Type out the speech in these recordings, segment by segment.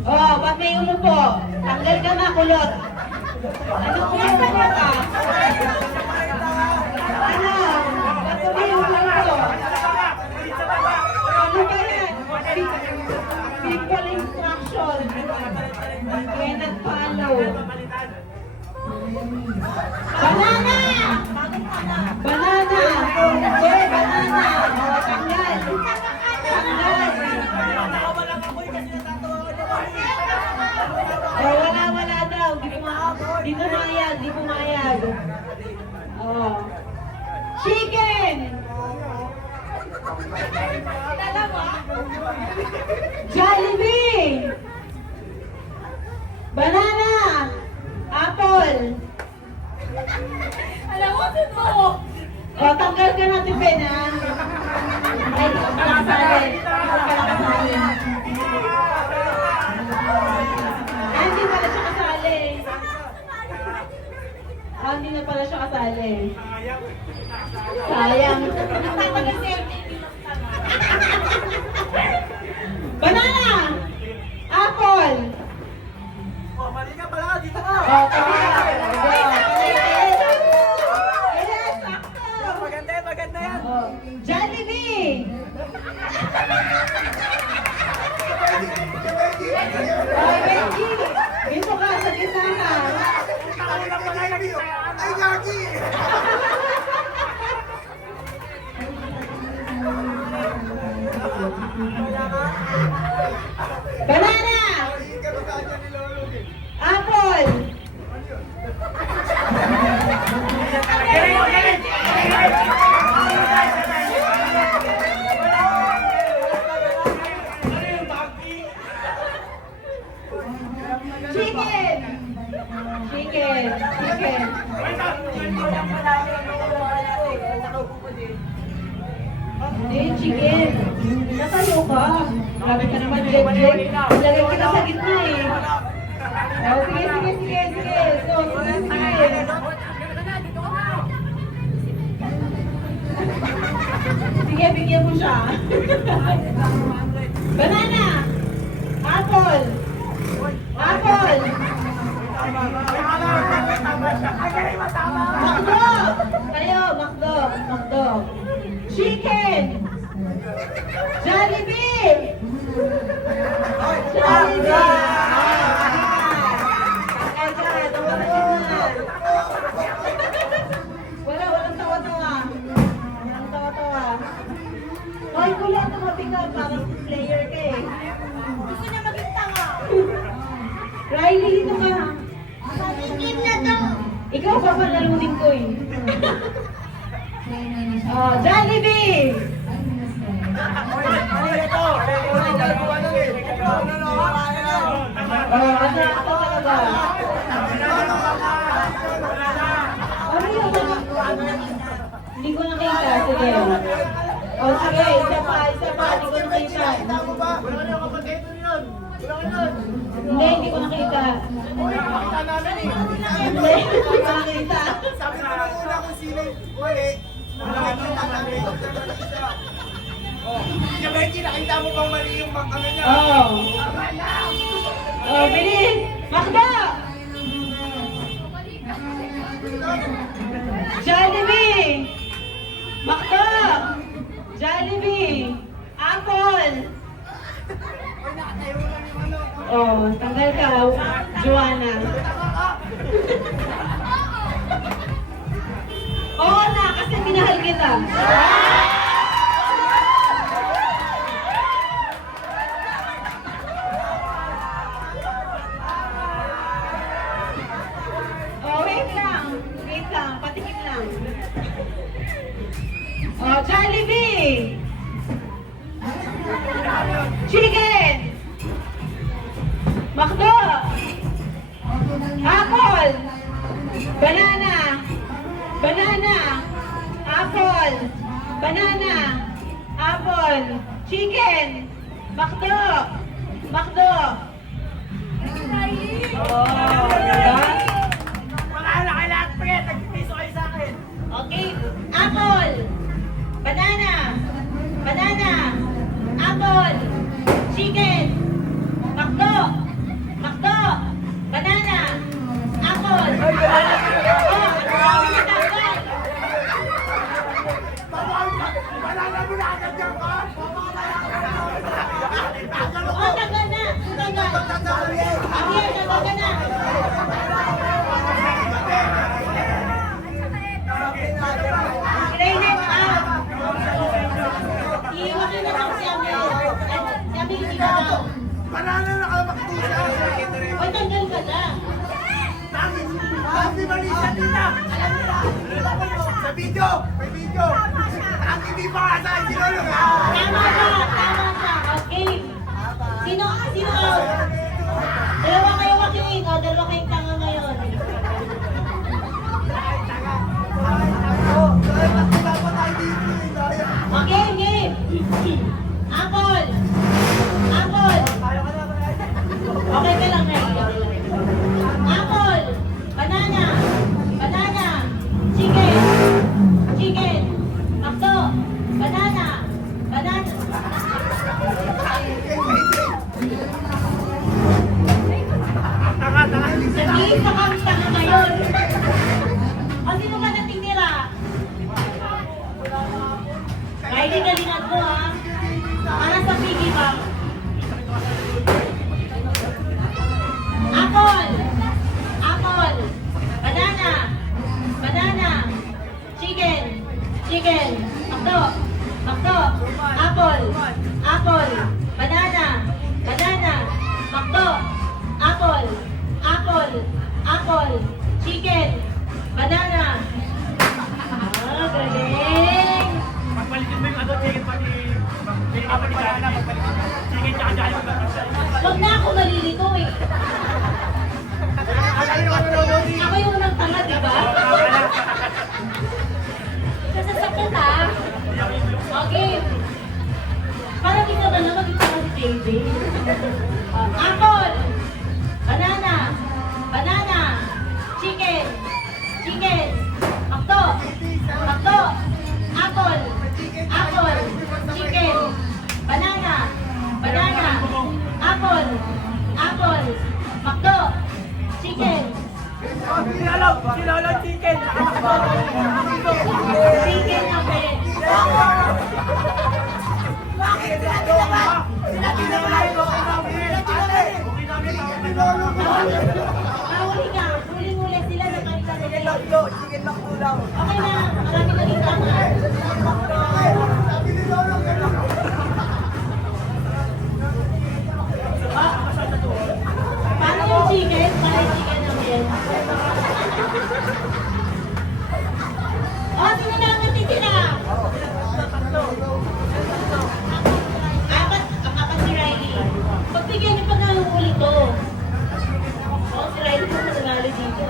Oh, ba't may umupo? Tanggal ka na, kulot. Ano umupo ka? Ano? Ba't may umupo? Ano ba yan? People instruction. Kaya nag-follow. Banana! Banana! Okay, banana! O, tanggal. Tanggal. O, wala daw. Di pumayag, di pumayag. O. Chicken! Jollibee! Banana! Apple! Alam mo, mo! O, tanggal ka natin, Ben, ha? Ay, di ka pala kasali. Di ka pala kasali. Ay, hindi pala siya kasali. Ah, hindi na pala siya kasali. Sayang. Banana! Apple! Mali ka pala, dito ka! O, yes, sakto! Maganda yan, maganda yan! Oh, Jollibee! Oh, Benji! Dito ka, sa gitna ka. Ay, Gagi! Banana! Apple! Chicken! Chicken! Chicken! Hindi, chicken. Natayo ka. Grabe ka naman, Jek. Ilagay kita sa gitna eh. Oh, sige. So, sige. Sige, bigyan mo siya. Banana! Apple! Apple! Makdo! Kayo, Makdo. Chicken! Jollibee! Jollibee! Walang tawa-tawa. Hoy, kuya, tumabi ka. Parang player ka eh. Gusto niya maging tanga. Riley, dito ka. Team na to. Ikaw pa panalunin ko eh. Oh, Jollibee! Oh, ano ako talaga? Ano yun? Hindi ko nakita. Sige. Oh, sige. Isa pa. Hindi ko nakita. Hindi ko nakita. Hindi ko nakita. Sabi ko na una kung sino yung mali. Nakikita namin. Yung Benji, nakita mo bang mali yung ano niya? Oh. Oh, bilis! Makda! Jollibee! Makda! Jollibee! Apple! Oh, tanggal ka, Joanna. Oo na, kasi minahal kita. Oh, wait lang, patikim lang. Oh, Jollibee! Chicken! Makdo! Apple! Banana! Apple! Banana! Apple! Chicken! Makdo! Oh, diba? Makala kayo lahat, pre! Nagpiso kayo sa akin! Okay. Apple! Banana! Apple! Chicken! Makdo! May video! May video! Ang hindi pa nga sa sinulog! Tama siya. Okay. Sino out? Dalawa kayo makinig. O, dalawa kayong tanga ngayon. Okay, game. Apple. Okay ka lang, Ray. Apple. Banana. Chicken. Makdo. Banana. Nag-iisa kami tanga ngayon. O, sino ba natitira? Kaya galingan mo, ha? Para sa piggy bank. Apple. Banana. Chicken. Makdo. Apple. Banana. Makdo. Apple. Chicken. Banana. Ah, galing. Pagpalitin mo yung ano, chicken pati banana, pagpalitin mo. Chicken tsaka yung Huwag na ako malilito eh. Ako yung unang tanga, di ba? Nasasaktan ha? Okay. Parang kita ba na magkita ka si JJ? Apple. Banana. Chicken. Makdo. Apple. Chicken. Banana. Apple. Makdo. Chicken. Sinalo chicken! Chicken na pet. Mahuli ka. Huli sila na kanila nila. Chicken lang kulang. Okay na. Marami na rin tama. Paano yung chicken? Paano yung chicken namin? Oh, sino na lang natitira? Apat si Riley. Pagbigyan niyo pag nahuhuli to. Oh, si Riley po sa nanalo dito.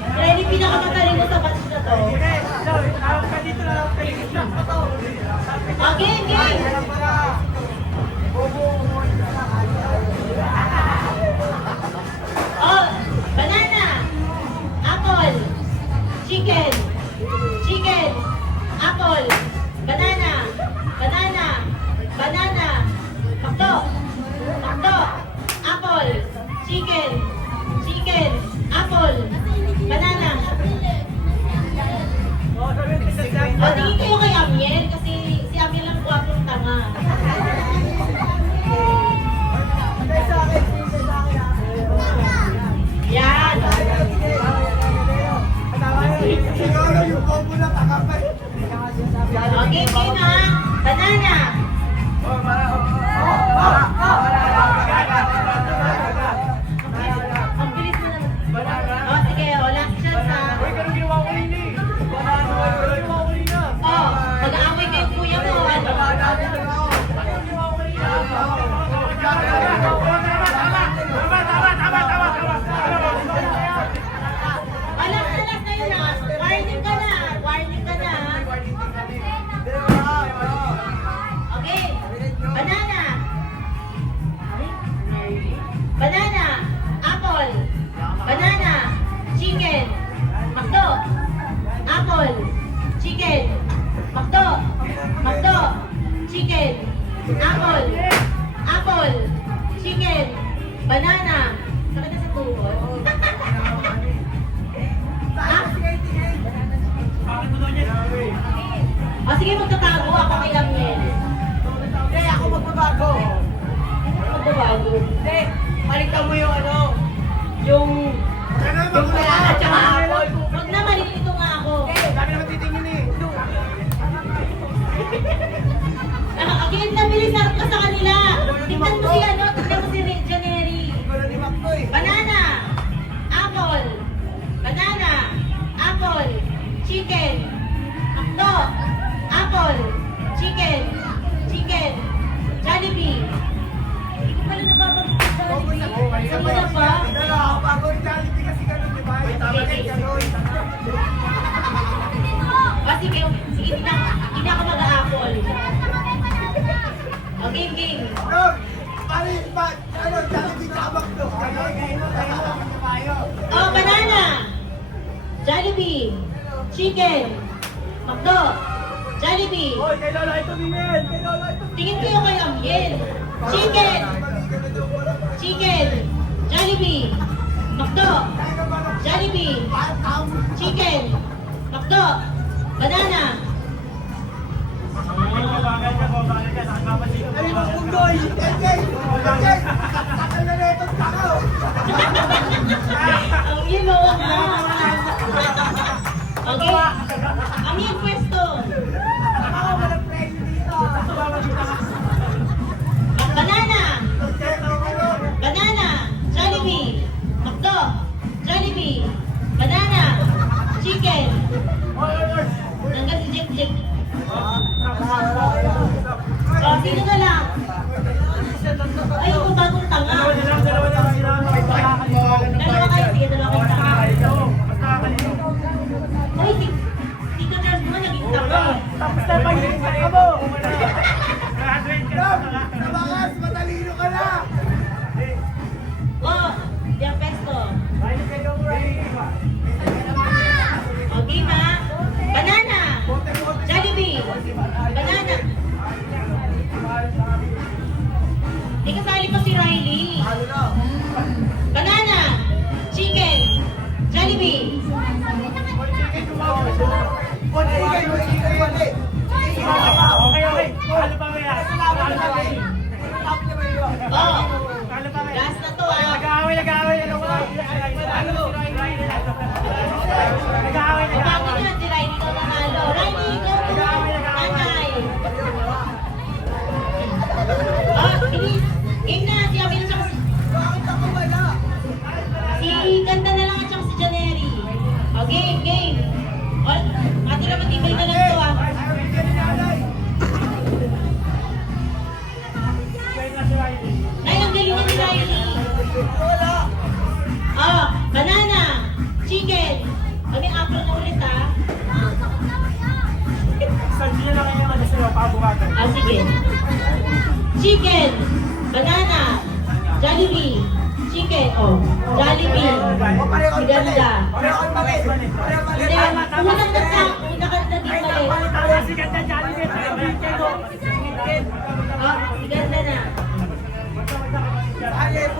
Si Riley pinakamataling mo sa batch na to. Dito na lang kayo. Okay, game! Oh, banana, apple, chicken, apple, banana, makdo, apple, chicken, apple, banana. O, tingin kayo kay Amiel kasi si Amiel lang guwapong tanga. Yan. Siguro yung combo na takapay. Okay, game ha. Banana. Ang bilis mo naman. O, sige. O, last chance ha. Uy, ganun ginawa ko rin eh. Ganun ginawa ko rin na. O, mag-aaway kayo kuya mo. Ano? Alas na yun ha. Warning ka na. Okay. Banana, apple, banana, chicken, makdo, apple, chicken, makdo, chicken, apple, chicken, banana. Sakit na sa tuhod. Bakit mo doon yan? O sige, magtatago ako kay Amiel. Hindi, ako magbabago. Magbabago. Hindi, palitan mo yung ano. Yung banana at saka apple. Huwag na, malilito nga ako. Dami naman titingin eh. Nakakakilit na bilis ka sa kanila. Tignan mo si ano, tignan mo si Janery. Pero ni Macdo eh. Banana, apple, chicken, sige, sige, hindi na ako mag-a-apple. O, game, game. Dog, ano, Jollibee tabak to. Oh, banana! Jollibee! Chicken! McDo! Jollibee! Hoy, kay Lola ito bigyan. Kay Lola ito. Tingin kayo kay Amyen! Chicken! Chicken! Jollibee! McDo! Jollibee! Chicken! McDo! Banana! Bagay ka, bagay ka. Nakapapansin ko. Ay, mga punggoy! Engay! Engay! Sakal na na itong takaw! Amyen, mawag mo! Okay? Amyen, pwesto! Banana! Banana! Jollibee! McDo! Jollibee! Banana! Chicken! Hanggang si Jek Jek. Oh, sino na lang? Ay, ito bagong tanga. Dalawa kayo, sige, dalawa kayo tanga. Uy, si Tito Charles mo naging tanga. Tapos na pag-inis ka mo. Dog, nabakas! Matalino ka na! Oh, yung pesto. Okay na. Banana. Jollibee. Banana. Di kasali pa si Riley. Banana. Chicken. Jollibee. Okay. Ano pa kaya? Oh, Ano pa kaya? last na to ah. Nag-aaway. Ano ba? Nag-aaway. Bakit yan si Riley daw nanalo? Riley, go to nanay. Oh, bilis. Game na. Si Abel at si Ganda na lang at saka si Janeri. Oh, game. Oh, ati naman teammate na lang to ah. Nay, ang galing na ni Riley. Oh, banana. Chicken. May apple na ulit ah. Sandiyan lang yung ano sa'yo, pabukagan. Ah, sige. Chicken. Banana. Jollibee. Chicken. Oh, Jollibee. Si Ganda. Hindi, una ka naging mali. Sikat na Jollibee.